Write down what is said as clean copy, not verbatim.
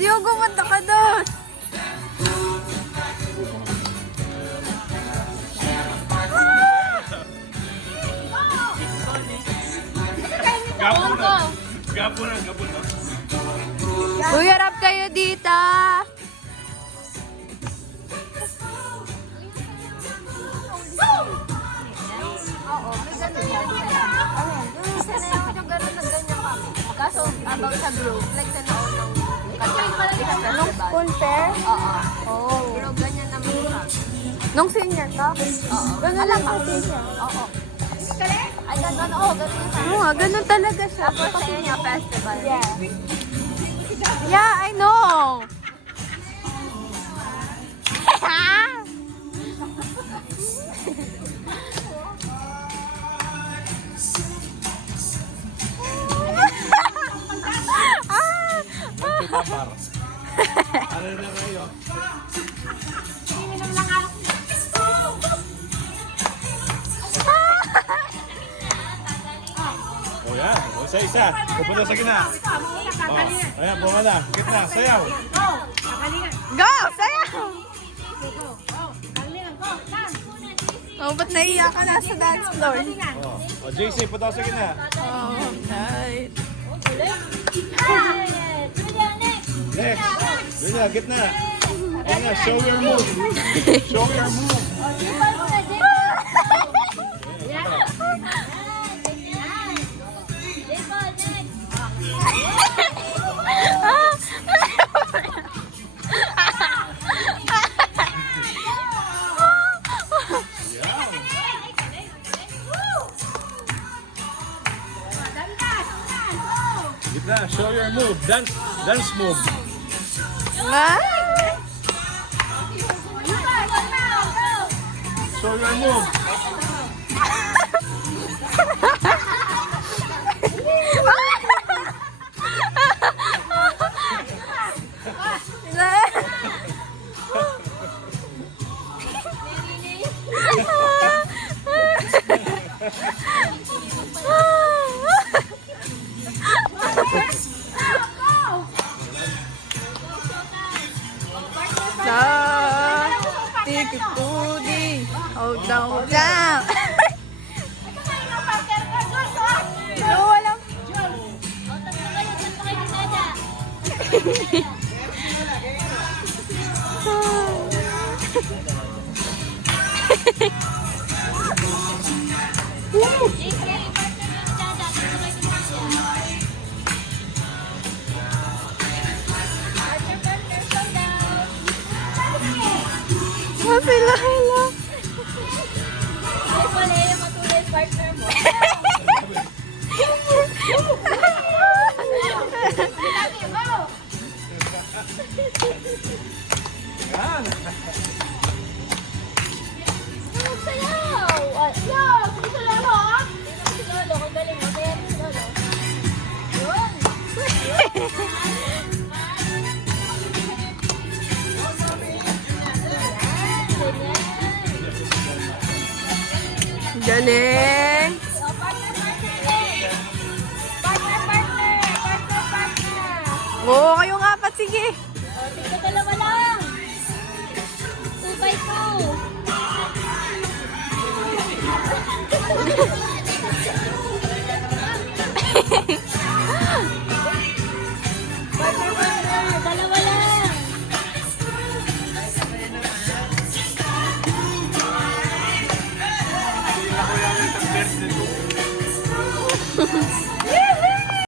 Diogo, punta ka doon. Gapo na. Gapo na. Uy, harap kayo dito. Oo, may ganun yan. Isa na yung ganun na ganyan kami. Kaso, about sa group, like sa naunang Nung school fair? Oo. Oh. Pero ganyan naman kami. Nung senior ka? Oo. Ganun lang ka senior. Oo. Ay, ganun. Oo, ganun yung Oo nga, ganun talaga siya. Tapos sa inyo, festival. Yeah. Yeah, I know. Ano na kayo? O yan, o isa-isa. Pupunta sa gina. O, ayan, bunga na. Gitna, sayaw. Go! Sayaw! Oh, ba't naiiyak ka na sa dance floor? O, JC, punta sa gina. Oh, nice. Next. Gina, gitna. Ayan na, show your move. Show your move. Gitna, show your move. Dance move. Ah! Show your move. Tikipudi. Hold down, down. No, walang... Sila. Wala yung matulay partner mo. Yan. Sayaw! Yo! Gusto lang mo? Si Lolo, kung galing mo. Kaya si Lolo. Yun! Galing. Oo, kayong apat, sige. Tignan dalawa lang. 2 by 2. Dalawa lang. Ako yung birthday ko.